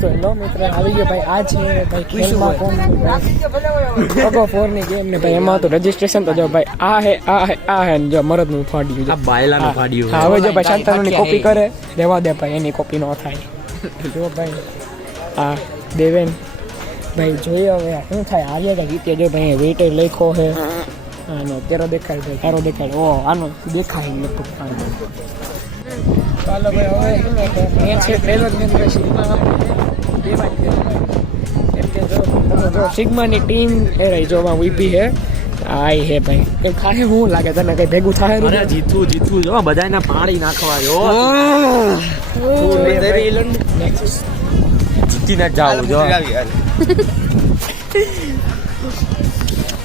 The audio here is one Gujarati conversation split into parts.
તો લો મિત્ર આવી ગયો ભાઈ. આ છે ભાઈ ખેલમાં કોણ પગો 4 ની ગેમ ને ભાઈ એમાં તો રજીસ્ટ્રેશન તો જો ભાઈ આ હે જો મરદનું ફાડ્યું આ બાયલાનું ફાડ્યું. હા હવે જો ભાઈ શાંતનુની કોપી કરે દેવા દે ભાઈ એની કોપી ન થાય. જો ભાઈ આ દેવેન ભાઈ જોઈએ હવે શું થાય. આર્યા કે ગીતે જો ભાઈ વેઇટર લખો છે આનો તેરો દેખાય ભાઈ તારો દેખાય. ઓ આનો દેખાય લગભગ. ચાલો ભાઈ હવે એ છે પહેલો જ મેચ સિગ્મા એમ કે જો સિગ્માની ટીમ એ રહી જો વીપી હે આઈ હે ભાઈ કઈ થાય હું લાગે તને કઈ ભેગું થાય અરે જીતવું જો બધાને પાણી નાખવા જો જીતીને જાવ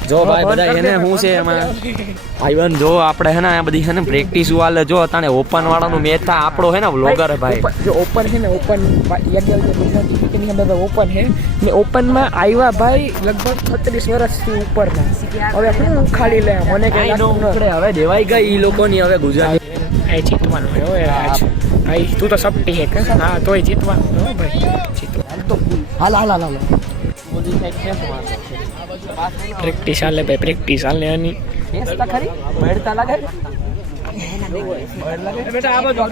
જો ભાઈ બધા એને શું છે એમાં ભાઈબંધ જો આપણે હે ને આ બધી હે ને પ્રેક્ટિસ વાલે જો અતાણે ઓપન વાળાનું મેચ થાય આપણો હે ને વ્લોગર ભાઈ જો ઓપન છે ને ઓપન ગુજરાતી અંદર ઓપન છે ને ઓપનમાં આવ્યા ભાઈ લગભગ 36 વર્ષથી ઉપરના. હવે શું ખાલી લે મને કે હવે દેવાઈ ગઈ ઈ લોકોની હવે ગુજરાતી એ જીતવાનું હોય હવે આજ ભાઈ તું તો સપટી હે કે હા તોય જીતવાનું હો ભાઈ જીતવાનું તો હાલ પ્રેક્ટિસ હાલે ભાઈ પ્રેક્ટિસ હાલે આની ખરી મેળતા લાગે બેટા આ બધું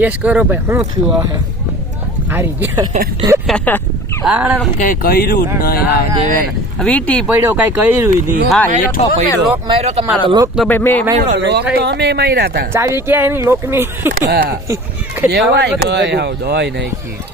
ગેસ કરો ભાઈ શું થયું આ હારી ગયા. આણે કઈ કર્યું જ નહીં આ દેવેન વીટી પડ્યો કઈ કર્યું નહીં. હા એઠો પડ્યો લોક માર્યો તમારો લોક તો ભાઈ મેં માર્યો લોક તો અમે માર્યા હતા. ચાવી ક્યાં એની લોકની હા દેવાઈ ગઈ હાવ દોઈ નાખી.